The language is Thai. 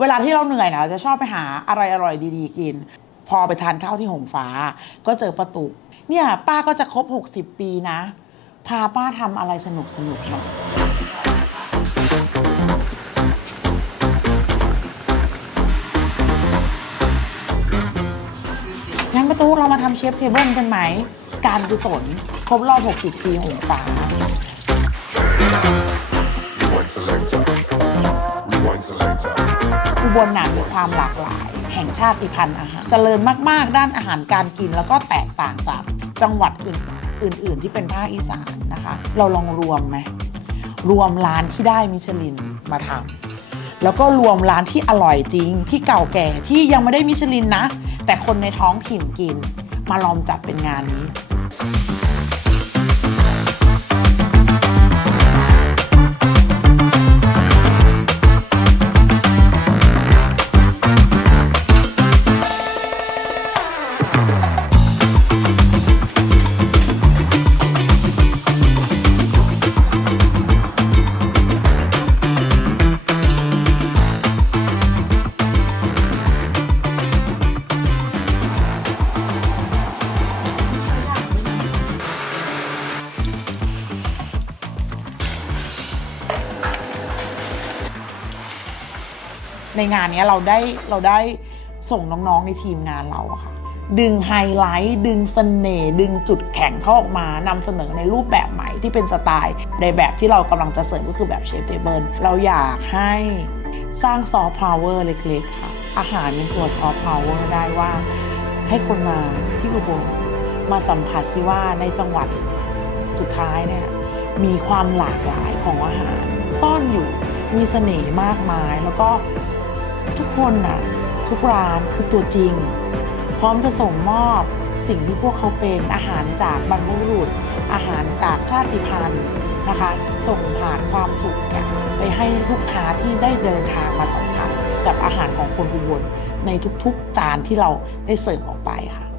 เวลาที่เราเหนื่อยนะเราจะชอบไปหาอะไรอร่อยดีๆ กิน พอไปทานข้าวที่หงฟ้า ก็เจอประตุเนี่ยป้าก็จะครบ 60 ปีนะ พาป้าทำอะไรสนุกสนุกๆหน่อยงั้นประตูเรามาทำเชฟเทเบิลกันไหม การกุศลครบรอบ 60 ปีหงฟ้า อุบลน่ะมีความหลากหลาย แห่งชาติพันธุ์อาหารเจริญมาก ๆ ด้านอาหารการกินแล้วก็แตกต่างจากจังหวัดอื่น ๆ ที่เป็นภาคอีสานนะคะ เราลองรวมไหมรวมร้านที่ได้มิชลินมาทำแล้วก็รวมร้านที่อร่อยจริง ที่เก่าแก่ที่ยังไม่ได้มิชลินนะ แต่คนในท้องถิ่นกิน มาลองจัดเป็นงานนี้ ในงานนี้เราได้เราได้ส่งน้องๆในทีมงานเราค่ะ ดึงไฮไลท์ดึงเสน่ห์ดึงจุดแข็งเขาออกมานำเสนอในรูปแบบใหม่ที่เป็นสไตล์ ในแบบที่เรากำลังจะเสริมก็คือแบบเชฟเทเบิลเราอยากให้สร้างซอฟต์พาวเวอร์เล็กๆค่ะ อาหารเป็นตัวซอฟต์พาวเวอร์ได้ว่าให้คนมาที่อุบลมาสัมผัสสิว่าในจังหวัดสุดท้ายเนี่ยมีความหลากหลายของอาหาร ซ่อนอยู่มีเสน่ห์มากมายแล้วก็ ทุกคนน่ะทุกร้านคือตัวจริง พร้อมจะส่งมอบสิ่งที่พวกเขาเป็นอาหารจากบรรพบุรุษ อาหารจากชาติพันธุ์นะคะ ส่งผ่านความสุขเนี่ยไปให้ลูกค้าที่ได้เดินทางมาสัมผัสกับอาหารของคนอุบลในทุกๆจานที่เราได้เสิร์ฟออกไปค่ะ